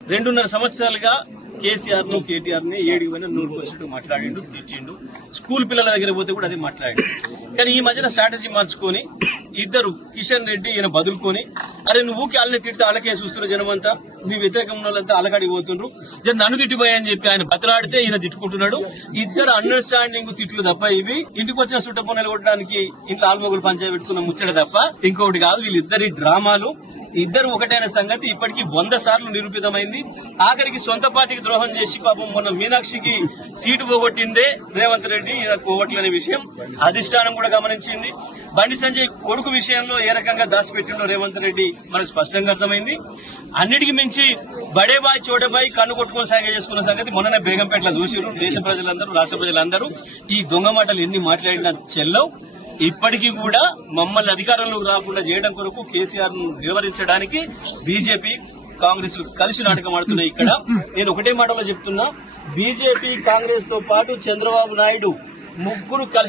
2.5 సంవత్సరాలుగా కేసీఆర్ ను కేటీఆర్ ని 7 మాట్లాడిండు, తిట్టిండు. స్కూల్ పిల్లల దగ్గర పోతే కూడా అది మాట్లాడిండు. కానీ ఈ మధ్యన స్ట్రాటజీ మార్చుకొని ఇద్దరు కిషన్ రెడ్డి ఈయన బదులుకొని, అరే నువ్వు వాళ్ళని తిడితే వాళ్ళకే చూస్తున్నారు జనమంతా, నీ వ్యతిరేకం వాళ్ళంతా అలకాడికి పోతుండ్రు, నన్ను తిట్టిపోయాయని చెప్పి ఆయన బతలాడితే ఈయన తిట్టుకుంటున్నాడు. ఇద్దరు అండర్స్టాండింగ్ తిట్లు తప్ప ఇవి ఇంటికి వచ్చిన సుట్టపోనలు కొట్టడానికి ఇంట్లో ఆల్మొగులు పంచాయి పెట్టుకున్న ముచ్చట తప్ప ఇంకొకటి కాదు. వీళ్ళిద్దరి డ్రామాలు, ఇద్దరు ఒకటైన సంగతి ఇప్పటికీ 100 సార్లు నిరూపితమైంది. ఆఖరికి సొంత పార్టీకి ద్రోహం చేసి పాపం మొన్న మీనాక్షికి సీటు పోగొట్టిందే రేవంత్ రెడ్డి, ఈయన పోగొట్టలేని విషయం అధిష్టానం కూడా గమనించింది. బండి సంజయ్ కొడుకు విషయంలో ఏ రకంగా దాచిపెట్టిండో రేవంత్ రెడ్డి మనకు స్పష్టంగా అర్థమైంది. అన్నిటికీ మించి బడేబాయ్ చోటబాయ్ కన్ను కొట్టుకొని సాగే చేసుకున్న సంగతి మొన్ననే బేగంపేటలో చూసిరు. దేశ ప్రజలందరూ, రాష్ట్ర ప్రజలందరూ ఈ దొంగ మాటలు ఎన్ని మాట్లాడినా చెల్లవు. ఇప్పటికీ కూడా మమ్మల్ని అధికారంలోకి రాకుండా చేయడం కొరకు కేసీఆర్ ను నిలువరించడానికి బీజేపీ, కాంగ్రెస్ కలిసి నాటకం ఆడుతున్నాయి. ఇక్కడ నేను ఒకటే మాటలో చెప్తున్నా, బీజేపీ, కాంగ్రెస్ తో పాటు చంద్రబాబు నాయుడు ముగ్గురు కలిసి